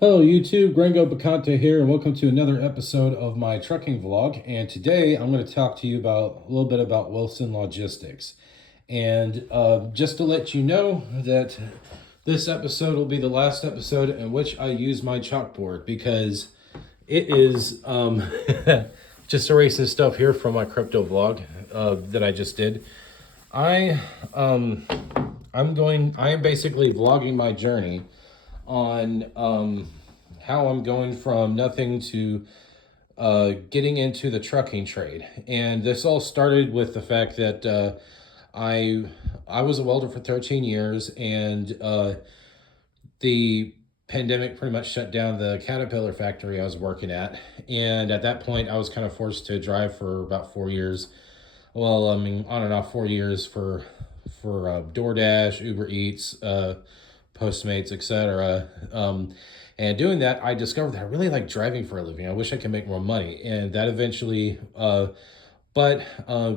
Hello YouTube, Gringo here, and welcome to another episode of my trucking vlog. And today I'm going to talk to you about a little bit about Wilson Logistics. And just to let you know that this episode will be the last episode in which I use my chalkboard, because it is just erasing stuff here from my crypto vlog that I just did. I am basically vlogging my journey on how I'm going from nothing to getting into the trucking trade. And this all started with the fact that I was a welder for 13 years, and the pandemic pretty much shut down the Caterpillar factory I was working at. And at that point, I was kind of forced to drive for about 4 years. Well, I mean, on and off 4 years for DoorDash, Uber Eats, Postmates, etc. And doing that, I discovered that I really like driving for a living. I wish I could make more money, and that eventually, but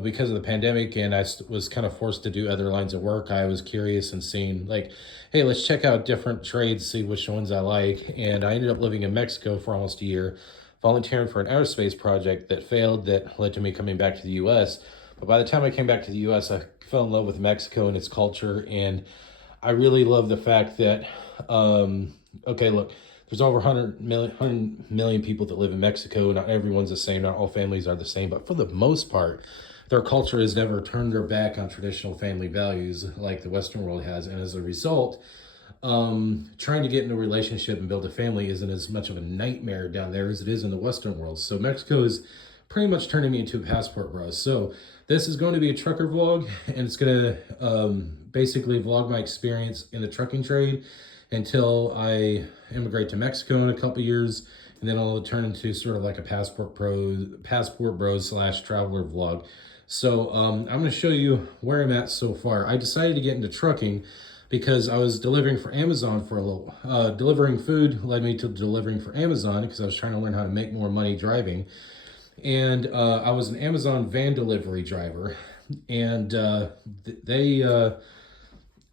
because of the pandemic, and I was kind of forced to do other lines of work, I was curious and seeing like, hey, let's check out different trades, see which ones I like. And I ended up living in Mexico for almost a year, volunteering for an aerospace project that failed, that led to me coming back to the U.S. But by the time I came back to the U.S., I fell in love with Mexico and its culture, and I really love the fact that, okay, look, there's over 100 million people that live in Mexico. Not everyone's the same. Not all families are the same. But for the most part, their culture has never turned their back on traditional family values like the Western world has. And as a result, trying to get into a relationship and build a family isn't as much of a nightmare down there as it is in the Western world. So Mexico is pretty much turning me into a passport bros. So this is going to be a trucker vlog, and it's going to basically vlog my experience in the trucking trade until I immigrate to Mexico in a couple years, and then I'll turn into sort of like a passport bros slash traveler vlog. So I'm going to show you where I'm at so far. I decided to get into trucking because I was delivering for Amazon for a little. Delivering food led me to delivering for Amazon because I was trying to learn how to make more money driving. And I was an Amazon van delivery driver, and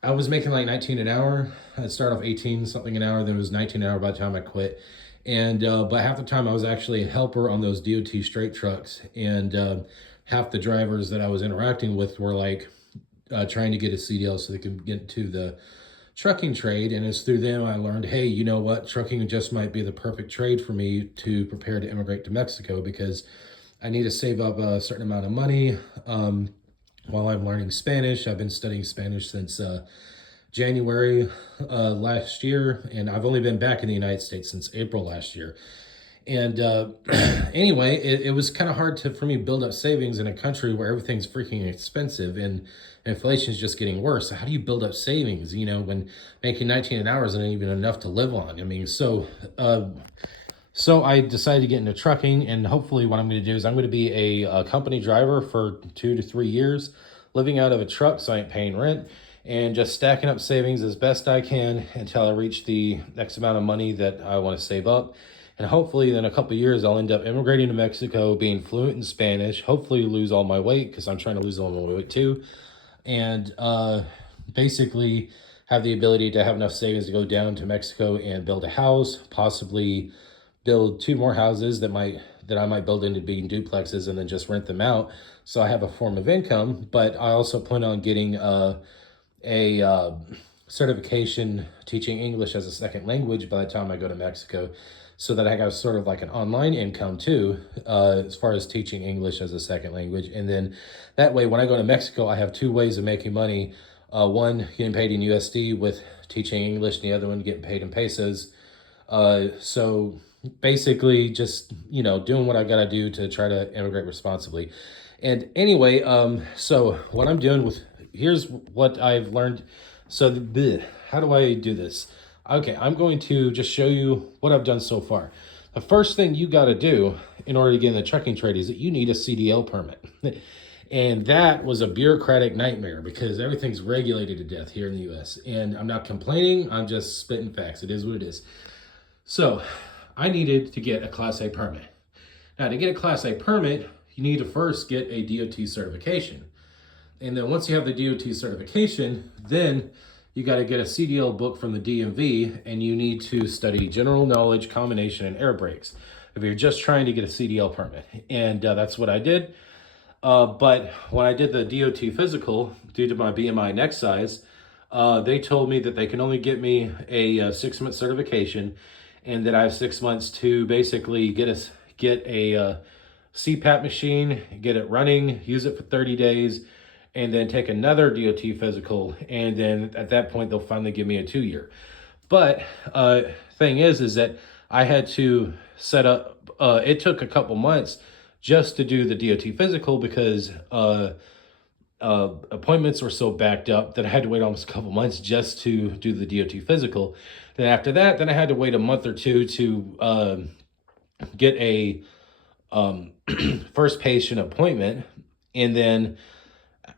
I was making like 19 an hour. I'd start off 18 something an hour, then it was 19 an hour by the time I quit. And but half the time I was actually a helper on those DOT straight trucks, and half the drivers that I was interacting with were like trying to get a CDL so they could get to the trucking trade. And it's through them I learned, hey, you know what, trucking just might be the perfect trade for me to prepare to immigrate to Mexico, because I need to save up a certain amount of money while I'm learning Spanish. I've been studying Spanish since January last year, and I've only been back in the United States since April last year. And anyway, it was kind of hard for me to build up savings in a country where everything's freaking expensive and inflation is just getting worse. So how do you build up savings, you know, when making 19 an hour isn't even enough to live on? I mean, so I decided to get into trucking, and hopefully what I'm going to do is I'm going to be a company driver for 2 to 3 years, living out of a truck so I ain't paying rent, and just stacking up savings as best I can until I reach the X amount of money that I want to save up. And hopefully in a couple of years, I'll end up immigrating to Mexico, being fluent in Spanish, hopefully lose all my weight, because I'm trying to lose all my weight too, and basically have the ability to have enough savings to go down to Mexico and build a house, possibly build 2 more houses that I might build into being duplexes, and then just rent them out so I have a form of income. But I also plan on getting a certification teaching English as a second language by the time I go to Mexico, so that I have sort of like an online income too, as far as teaching English as a second language. And then that way, when I go to Mexico, I have 2 ways of making money. One, getting paid in USD with teaching English, and the other one getting paid in pesos. So basically just, you know, doing what I gotta do to try to immigrate responsibly. And anyway, so what I'm doing here's what I've learned. So how do I do this? Okay, I'm going to just show you what I've done so far. The first thing you got to do in order to get in the trucking trade is that you need a CDL permit. And that was a bureaucratic nightmare because everything's regulated to death here in the US. And I'm not complaining, I'm just spitting facts. It is what it is. So I needed to get a Class A permit. Now, to get a Class A permit, you need to first get a DOT certification. And then once you have the DOT certification, then you got to get a CDL book from the DMV, and you need to study general knowledge, combination, and air brakes if you're just trying to get a CDL permit. And that's what I did. But when I did the DOT physical, due to my BMI neck size, they told me that they can only get me a 6-month certification, and that I have 6 months to basically get a CPAP machine, get it running, use it for 30 days, and then take another DOT physical. And then at that point, they'll finally give me a 2-year. But thing is that I had to set up, it took a couple months just to do the DOT physical, because appointments were so backed up that I had to wait almost a couple months just to do the DOT physical. Then after that, then I had to wait a month or two to get a first patient appointment. And then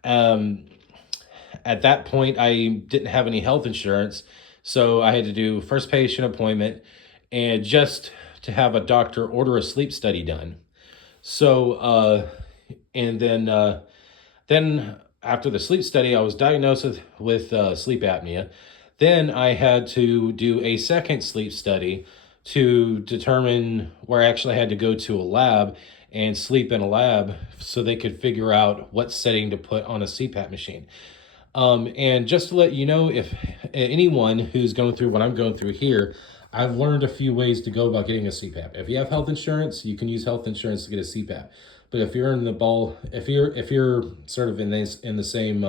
at that point, I didn't have any health insurance, so I had to do first patient appointment and just to have a doctor order a sleep study done. So and then after the sleep study, I was diagnosed with sleep apnea. Then I had to do a second sleep study to determine where I actually had to go to a lab and sleep in a lab so they could figure out what setting to put on a CPAP machine. And just to let you know, if anyone who's going through what I'm going through here, I've learned a few ways to go about getting a CPAP. If you have health insurance, you can use health insurance to get a CPAP. But if you're in the ball, if you're sort of in the same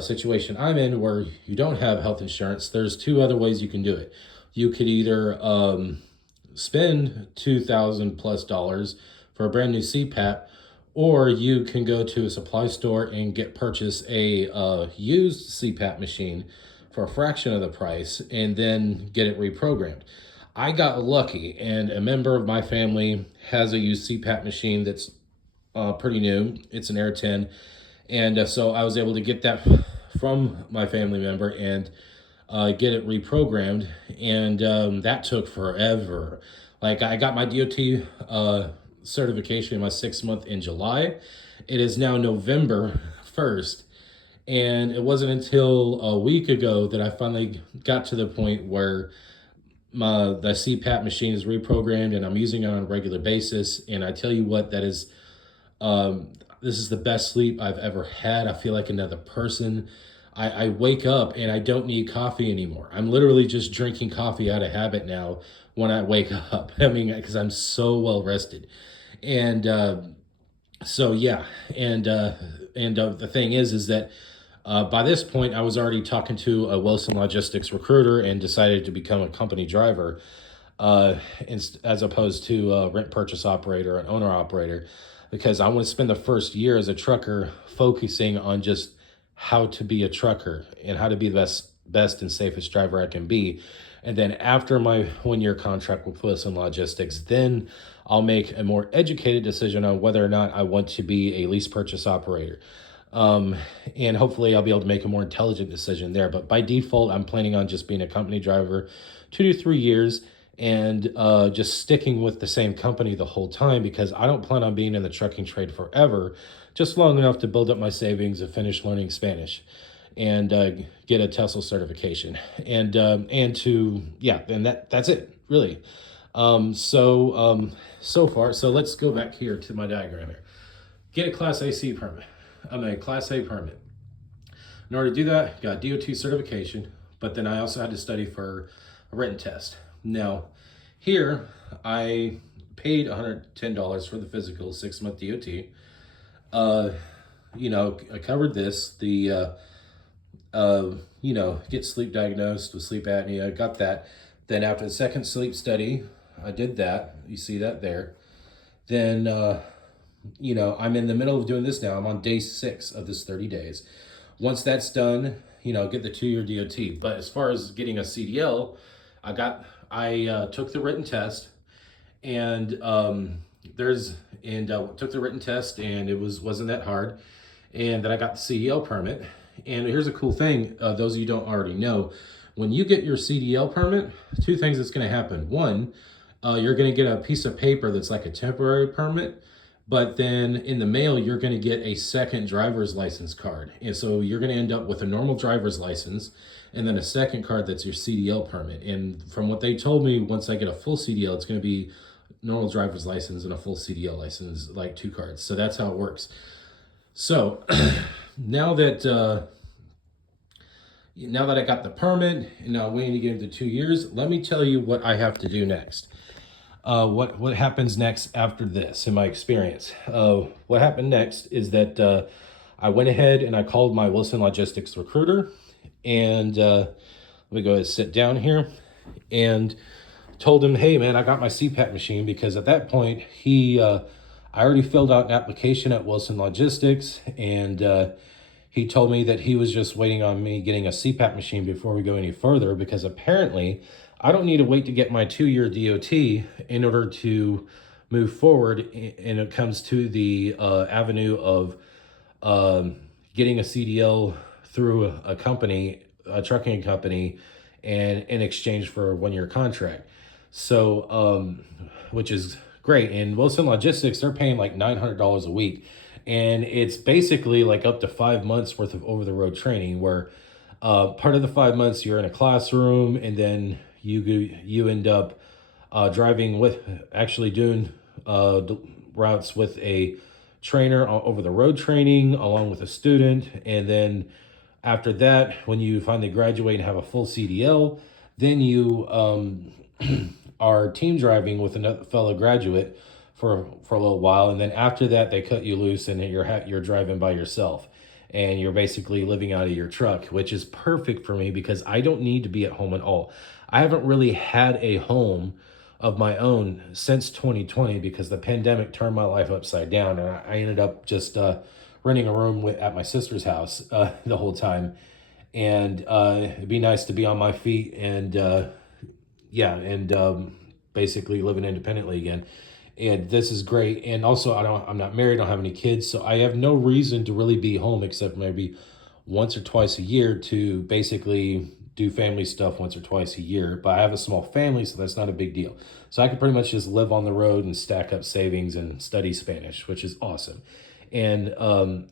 situation I'm in, where you don't have health insurance, there's 2 other ways you can do it. You could either spend $2,000+ for a brand new CPAP, or you can go to a supply store and purchase a used CPAP machine for a fraction of the price, and then get it reprogrammed. I got lucky, and a member of my family has a used CPAP machine that's pretty new. It's an Air 10, and so I was able to get that from my family member and get it reprogrammed, and that took forever. Like, I got my DOT certification in my 6th month in July. It is now November 1st, and it wasn't until a week ago that I finally got to the point where the CPAP machine is reprogrammed and I'm using it on a regular basis. And I tell you what, that is, this is the best sleep I've ever had. I feel like another person. I wake up and I don't need coffee anymore. I'm literally just drinking coffee out of habit now when I wake up. I mean, because I'm so well rested. And so yeah, and the thing is that by this point, I was already talking to a Wilson Logistics recruiter and decided to become a company driver, as opposed to a rent purchase operator, an owner operator, because I want to spend the first year as a trucker focusing on just how to be a trucker and how to be the best and safest driver I can be. And then after my 1-year contract with Wilson Logistics, then I'll make a more educated decision on whether or not I want to be a lease purchase operator. And hopefully I'll be able to make a more intelligent decision there. But by default, I'm planning on just being a company driver 2 to 3 years, and just sticking with the same company the whole time, because I don't plan on being in the trucking trade forever, just long enough to build up my savings and finish learning Spanish and get a TESOL certification. And that's it, really. So far, so let's go back here to my diagram here. Get a Class A permit. Class A permit. In order to do that, got DOT certification, but then I also had to study for a written test. Now, here I paid $110 for the physical 6-month DOT. I covered this, get sleep diagnosed with sleep apnea, got that. Then after the second sleep study, I did that. You see that there. Then, I'm in the middle of doing this now. I'm on day 6 of this 30 days. Once that's done, get the 2-year DOT. But as far as getting a CDL, I took the written test, and took the written test, and it wasn't that hard. And then I got the CDL permit. And here's a cool thing, those of you who don't already know, when you get your CDL permit, 2 things that's going to happen. One, you're going to get a piece of paper that's like a temporary permit, But then in the mail, you're going to get a second driver's license card. And so you're going to end up with a normal driver's license and then a second card that's your CDL permit. And from what they told me, once I get a full CDL, it's going to be normal driver's license and a full CDL license, like 2 cards. So that's how it works. So now that I got the permit and now waiting to get into 2 years, let me tell you what I have to do next. What happens next after this in my experience? What happened next is that I went ahead and I called my Wilson Logistics recruiter, and let me go ahead and sit down here, and told him, hey man, I got my CPAP machine, because at that point I already filled out an application at Wilson Logistics, and he told me that he was just waiting on me getting a CPAP machine before we go any further, because apparently I don't need to wait to get my 2-year DOT in order to move forward. And it comes to the avenue of getting a CDL through a company, a trucking company, and in exchange for a 1-year contract. So, which is great. And Wilson Logistics, they're paying like $900 a week. And it's basically like up to 5 months worth of over-the-road training, where part of the 5 months you're in a classroom, and then you end up driving with, actually doing routes with a trainer over the road training along with a student. And then after that, when you finally graduate and have a full CDL, then you are team driving with another fellow graduate for a little while. And then after that, they cut you loose and you're driving by yourself, and you're basically living out of your truck, which is perfect for me because I don't need to be at home at all. I haven't really had a home of my own since 2020, because the pandemic turned my life upside down, and I ended up just renting a room at my sister's house the whole time. And it'd be nice to be on my feet and basically living independently again. And this is great. And also, I'm not married, I don't have any kids, so I have no reason to really be home except maybe once or twice a year to basically do family stuff once or twice a year. But I have a small family, so that's not a big deal. So I can pretty much just live on the road and stack up savings and study Spanish, which is awesome. And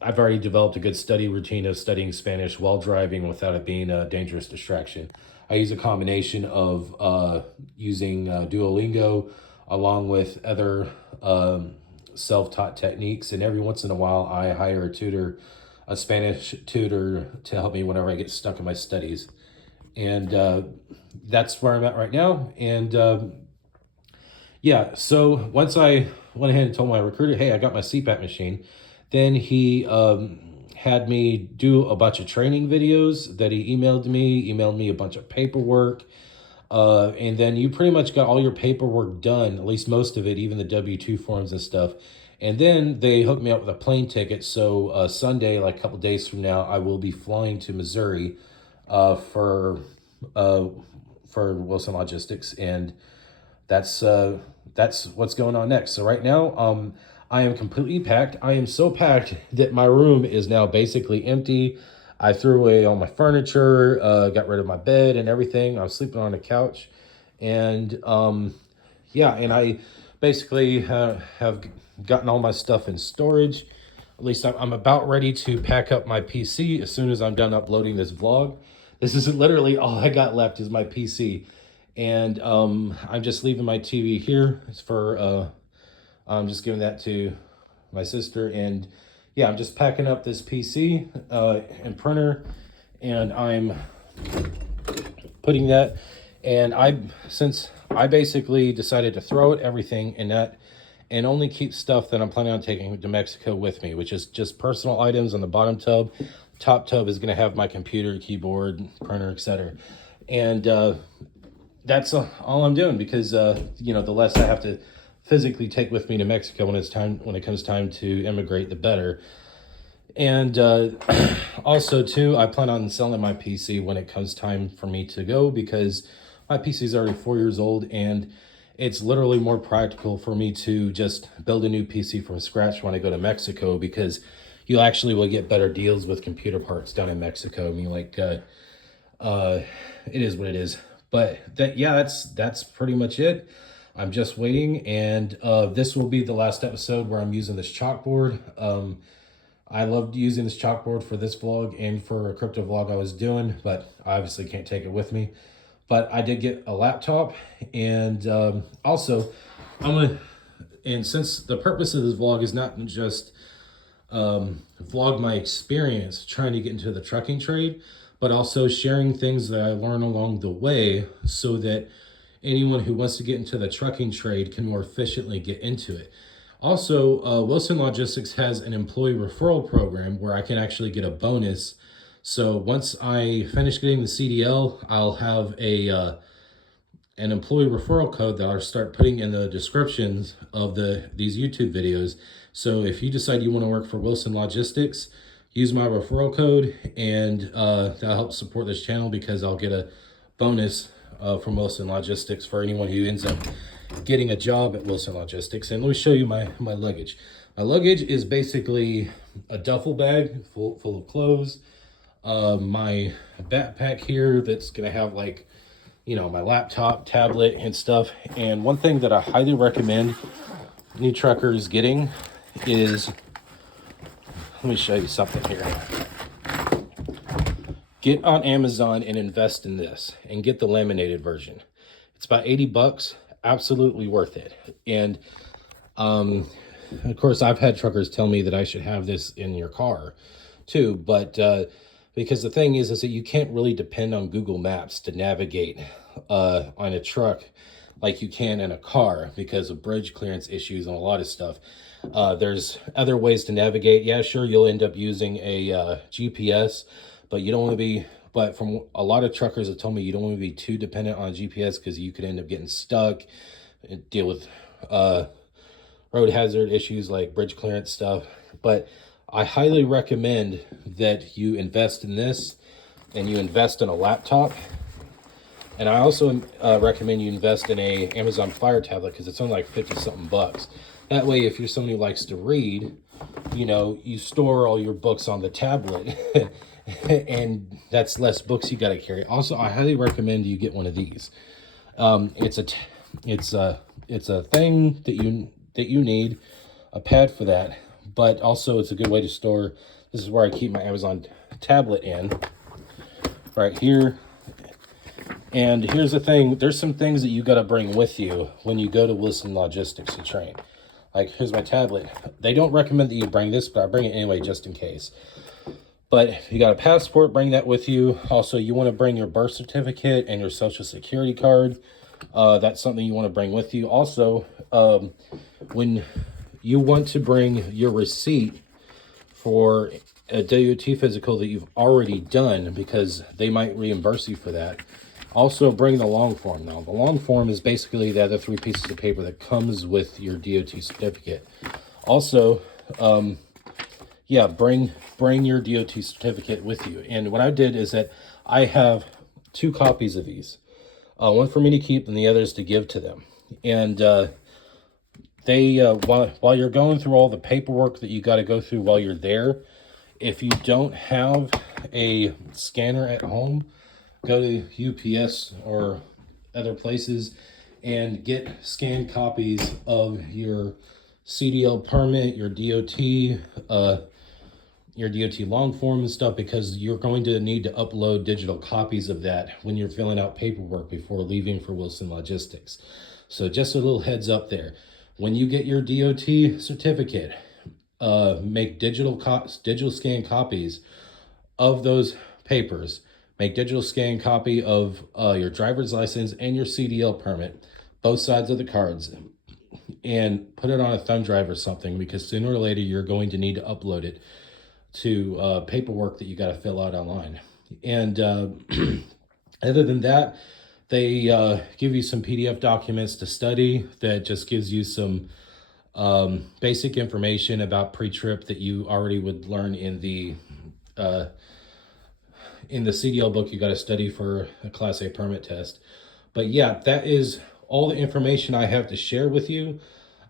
I've already developed a good study routine of studying Spanish while driving without it being a dangerous distraction. I use a combination of using Duolingo along with other self-taught techniques. And every once in a while, I hire a Spanish tutor to help me whenever I get stuck in my studies. And that's where I'm at right now. And so once I went ahead and told my recruiter, hey, I got my CPAP machine, then he had me do a bunch of training videos that he emailed me a bunch of paperwork. And then you pretty much got all your paperwork done, at least most of it, even the W-2 forms and stuff. And then they hooked me up with a plane ticket. So Sunday, like a couple days from now, I will be flying to Missouri for Wilson Logistics. And that's what's going on next. So right now, I am completely packed. I am so packed that my room is now basically empty. I threw away all my furniture, got rid of my bed and everything. I was sleeping on a couch. And and I basically have gotten all my stuff in storage. At least I'm about ready to pack up my PC as soon as I'm done uploading this vlog. This is literally all I got left is my PC. And I'm just leaving my TV here I'm just giving that to my sister. And yeah, I'm just packing up this PC and printer, and I'm putting that. And since I basically decided to throw everything in that and only keep stuff that I'm planning on taking to Mexico with me, which is just personal items on the bottom tub. Top tub is going to have my computer, keyboard, printer, etc. And that's all I'm doing, because the less I have to physically take with me to Mexico when it comes time to immigrate, the better. And also too, I plan on selling my PC when it comes time for me to go, because my PC is already 4 years old, and it's literally more practical for me to just build a new PC from scratch when I go to Mexico, because you actually will get better deals with computer parts down in Mexico. I mean, like, it is what it is. But that's pretty much it. I'm just waiting, and this will be the last episode where I'm using this chalkboard. I loved using this chalkboard for this vlog and for a crypto vlog I was doing, but I obviously can't take it with me. But I did get a laptop, and also and since the purpose of this vlog is not just vlog my experience trying to get into the trucking trade, but also sharing things that I learn along the way so that anyone who wants to get into the trucking trade can more efficiently get into it. Also, Wilson Logistics has an employee referral program where I can actually get a bonus. So once I finish getting the CDL, I'll have an employee referral code that I'll start putting in the descriptions of these YouTube videos. So if you decide you want to work for Wilson Logistics, use my referral code, and that'll help support this channel because I'll get a bonus from Wilson Logistics for anyone who ends up getting a job at Wilson Logistics. And let me show you my luggage. My luggage is basically a duffel bag full of clothes. My backpack here that's gonna have, like, you know, my laptop, tablet, and stuff. And one thing that I highly recommend new truckers getting is, let me show you something here. Get on Amazon and invest in this and get the laminated version. It's about 80 bucks, absolutely worth it. And of course, I've had truckers tell me that I should have this in your car too, but because the thing is that you can't really depend on Google Maps to navigate on a truck like you can in a car because of bridge clearance issues and a lot of stuff. There's other ways to navigate. Yeah, sure, you'll end up using a GPS, but you don't want to be, but from a lot of truckers have told me you don't want to be too dependent on GPS because you could end up getting stuck and deal with road hazard issues like bridge clearance stuff. But I highly recommend that you invest in this and you invest in a laptop. And I also recommend you invest in a Amazon Fire tablet because it's only like 50 something bucks. That way, if you're somebody who likes to read, you know, you store all your books on the tablet and that's less books you got to carry. Also, I highly recommend you get one of these. It's a thing that you need, a pad for that, but also it's a good way to store. This is where I keep my Amazon tablet in, right here. And here's the thing, there's some things that you got to bring with you when you go to Wilson Logistics to train. Like, here's my tablet. They don't recommend that you bring this, but I bring it anyway just in case. But if you got a passport, bring that with you. Also, you want to bring your birth certificate and your social security card. That's something you want to bring with you. Also, when you want to bring your receipt for a DOT physical that you've already done, because they might reimburse you for that. Also, bring the long form. Now, the long form is basically the other 3 pieces of paper that comes with your DOT certificate. Also, yeah, bring your DOT certificate with you. And what I did is that I have 2 copies of these. One for me to keep and the other is to give to them. And while you're going through all the paperwork that you got to go through while you're there, if you don't have a scanner at home, go to UPS or other places and get scanned copies of your CDL permit, your DOT long form and stuff, because you're going to need to upload digital copies of that when you're filling out paperwork before leaving for Wilson Logistics. So just a little heads up there. When you get your DOT certificate, make digital scan copies of those papers. Make digital scan copy of your driver's license and your CDL permit, both sides of the cards, and put it on a thumb drive or something, because sooner or later you're going to need to upload it to paperwork that you got to fill out online. And other than that, they give you some PDF documents to study that just gives you some basic information about pre-trip that you already would learn in the CDL book you got to study for a Class A permit test. But yeah, that is all the information I have to share with you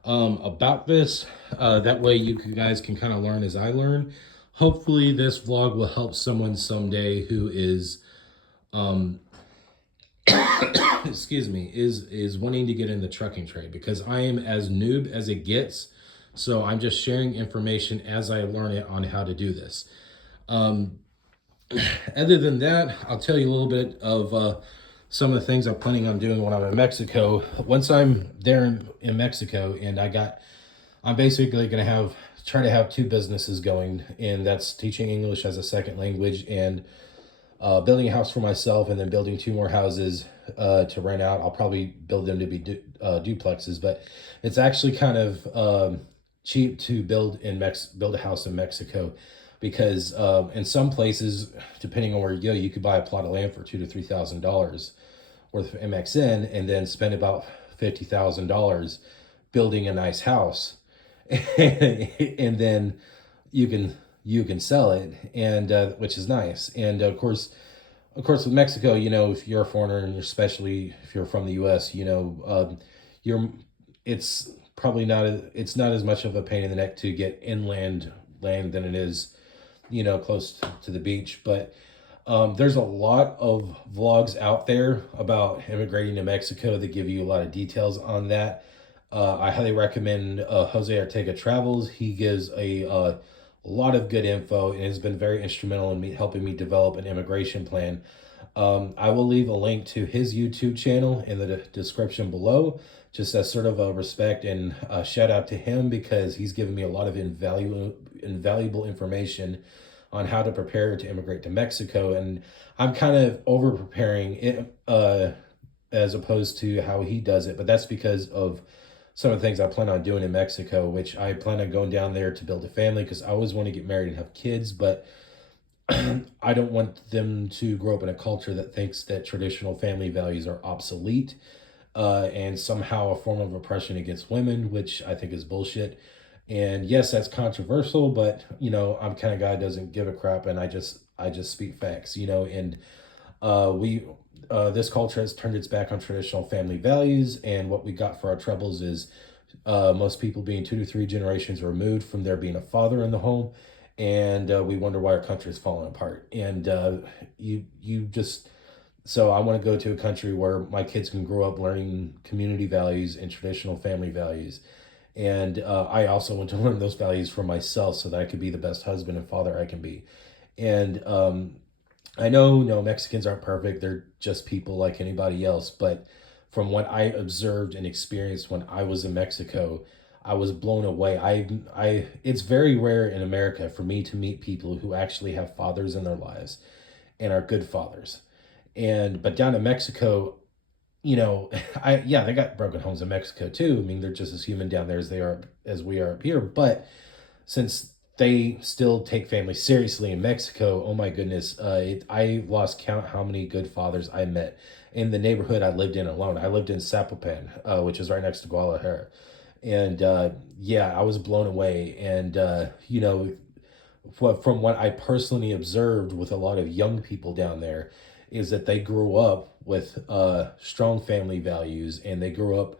about this. That way you guys can kind of learn as I learn. Hopefully this vlog will help someone someday who is excuse me, is wanting to get in the trucking trade because I am as noob as it gets. So I'm just sharing information as I learn it on how to do this. Um, Other than that, I'll tell you a little bit of some of the things I'm planning on doing when I'm in Mexico. Once I'm there in Mexico, and I'm basically going to try to have two businesses going, and that's teaching English as a second language and building a house for myself, and then building two more houses to rent out. I'll probably build them to be duplexes, but it's actually kind of cheap to build a house in Mexico because in some places, depending on where you go, you could buy a plot of land for $2,000 to $3,000 worth of MXN and then spend about $50,000 building a nice house, and then you can sell it, and which is nice. And of course, with Mexico, if you're a foreigner, and especially if you're from the U.S., you're it's probably it's not as much of a pain in the neck to get inland land than it is, close to the beach. But there's a lot of vlogs out there about immigrating to Mexico that give you a lot of details on that. I highly recommend Jose Arteaga Travels. He gives a lot of good info and has been very instrumental in helping me develop an immigration plan. I will leave a link to his YouTube channel in the description below, just as sort of a respect and a shout out to him because he's given me a lot of invaluable information on how to prepare to immigrate to Mexico. And I'm kind of over preparing it as opposed to how he does it, but that's because of some of the things I plan on doing in Mexico, which I plan on going down there to build a family because I always want to get married and have kids, but I don't want them to grow up in a culture that thinks that traditional family values are obsolete and somehow a form of oppression against women, which I think is bullshit. And yes, that's controversial, but I'm kind of guy who doesn't give a crap, and I just speak facts, and we this culture has turned its back on traditional family values, and what we got for our troubles is most people being 2 to 3 generations removed from there being a father in the home, and we wonder why our country is falling apart. And you just so I want to go to a country where my kids can grow up learning community values and traditional family values. And I also want to learn those values for myself so that I could be the best husband and father I can be. And I know, no, Mexicans aren't perfect. They're just people like anybody else. But from what I observed and experienced when I was in Mexico, I was blown away. It's very rare in America for me to meet people who actually have fathers in their lives and are good fathers. But down in Mexico, yeah, they got broken homes in Mexico too. I mean, they're just as human down there as we are up here. But since they still take family seriously in Mexico, oh my goodness, I lost count how many good fathers I met in the neighborhood I lived in alone. I lived in Zapopan, which is right next to Guadalajara, and yeah, I was blown away. And from what I personally observed with a lot of young people down there, is that they grew up with strong family values, and they grew up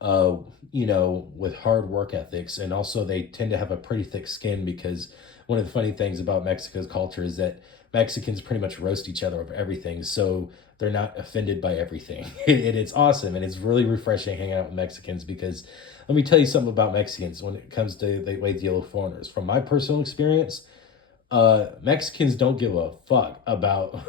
with hard work ethics, and also they tend to have a pretty thick skin because one of the funny things about Mexico's culture is that Mexicans pretty much roast each other over everything, so they're not offended by everything. And it's awesome, and it's really refreshing hanging out with Mexicans because let me tell you something about Mexicans when it comes to the way they deal with foreigners. From my personal experience, Mexicans don't give a fuck about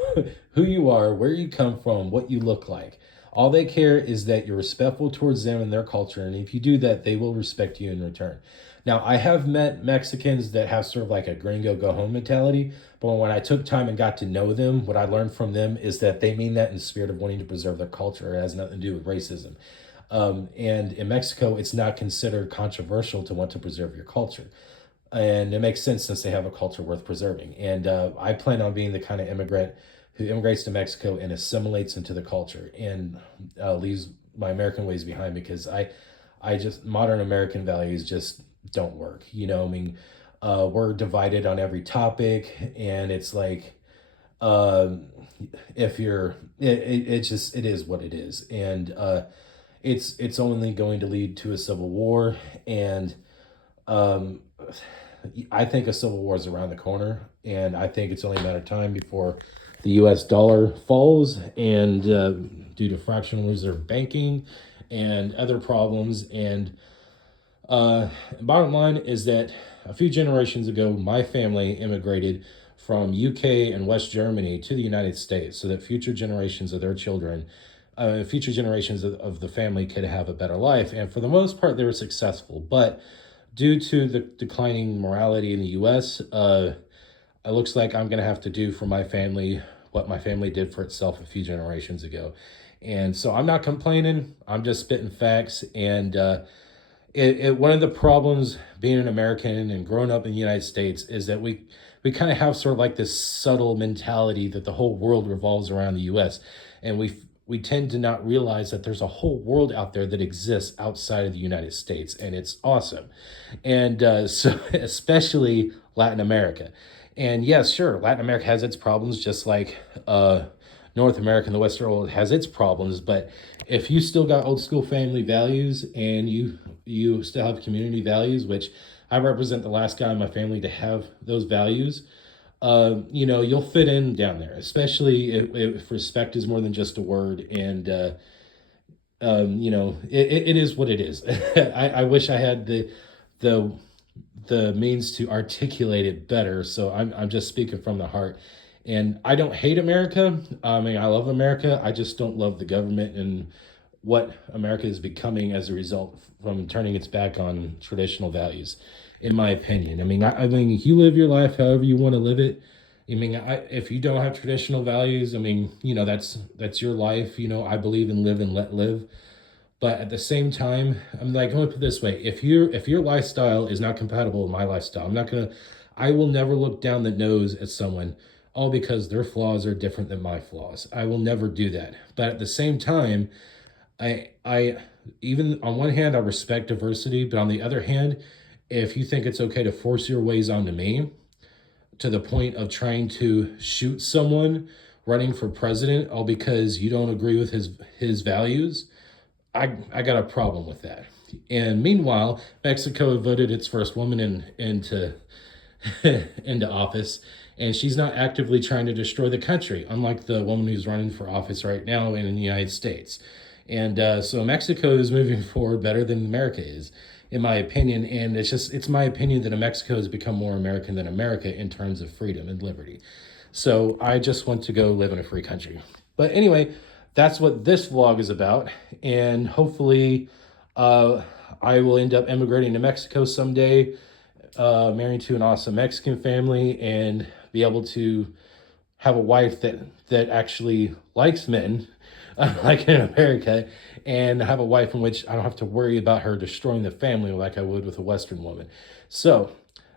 who you are, where you come from, what you look like. All they care is that you're respectful towards them and their culture, and if you do that, they will respect you in return. Now, I have met Mexicans that have sort of like a gringo go home mentality, but when I took time and got to know them, what I learned from them is that they mean that in the spirit of wanting to preserve their culture. It has nothing to do with racism. And in Mexico, it's not considered controversial to want to preserve your culture. And it makes sense since they have a culture worth preserving. And I plan on being the kind of immigrant who immigrates to Mexico and assimilates into the culture and leaves my American ways behind because I just modern American values just don't work. I mean, we're divided on every topic, and it's like if you're it is what it is, and it's only going to lead to a civil war. And um, I think a civil war is around the corner, and I think it's only a matter of time before the US dollar falls, and due to fractional reserve banking and other problems. And bottom line is that a few generations ago, my family immigrated from UK and West Germany to the United States so that future generations of their children, future generations of the family could have a better life. And for the most part, they were successful. But due to the declining morality in the US, it looks like I'm going to have to do for my family what my family did for itself a few generations ago. And so I'm not complaining. I'm just spitting facts. And one of the problems being an American and growing up in the United States is that we kind of have sort of like this subtle mentality that the whole world revolves around the U.S. And we tend to not realize that there's a whole world out there that exists outside of the United States, and it's awesome. And so especially Latin America. And yes, sure, Latin America has its problems, just like North America and the Western world has its problems. But if you still got old school family values and you still have community values, which I represent the last guy in my family to have those values, you'll fit in down there, especially if respect is more than just a word. And, it is what it is. I wish I had the means to articulate it better. So I'm just speaking from the heart. And I don't hate America. I mean, I love America. I just don't love the government and what America is becoming as a result from turning its back on traditional values, in my opinion. I mean, you live your life however you want to live it. If you don't have traditional values, that's your life. I believe in live and let live. But at the same time, I'm like, I'm gonna put it this way: if your lifestyle is not compatible with my lifestyle, I will never look down the nose at someone all because their flaws are different than my flaws. I will never do that. But at the same time, I even on one hand I respect diversity, but on the other hand, if you think it's okay to force your ways onto me to the point of trying to shoot someone running for president all because you don't agree with his values, I got a problem with that. And meanwhile, Mexico voted its first woman into into office, and she's not actively trying to destroy the country, unlike the woman who's running for office right now in the United States. And so Mexico is moving forward better than America is, in my opinion. And it's my opinion that Mexico has become more American than America in terms of freedom and liberty. So I just want to go live in a free country. But anyway, that's what this vlog is about. And hopefully I will end up immigrating to Mexico someday, married to an awesome Mexican family, and be able to have a wife that actually likes men, like in America, and have a wife in which I don't have to worry about her destroying the family like I would with a Western woman. So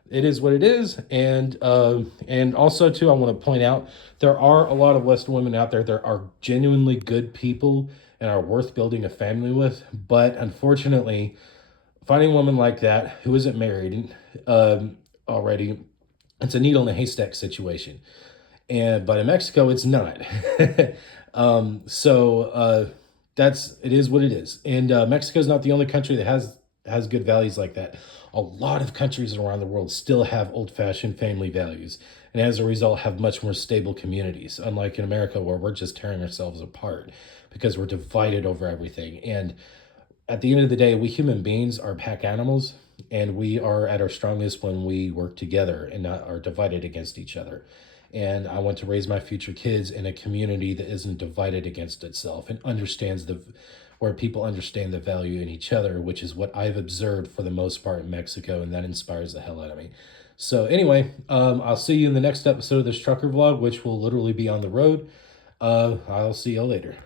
it is what it is. And also too, I want to point out, there are a lot of Western women out there that are genuinely good people and are worth building a family with. But unfortunately, finding a woman like that who isn't married already, it's a needle in a haystack situation. But in Mexico, it's not. It is what it is. And Mexico is not the only country that has good values like that. A lot of countries around the world still have old-fashioned family values, and as a result have much more stable communities, unlike in America, where we're just tearing ourselves apart because we're divided over everything. And at the end of the day, we human beings are pack animals, and we are at our strongest when we work together and not are divided against each other. And I want to raise my future kids in a community that isn't divided against itself and understands where people understand the value in each other, which is what I've observed for the most part in Mexico, and that inspires the hell out of me. So anyway, I'll see you in the next episode of this trucker vlog, which will literally be on the road. I'll see you later.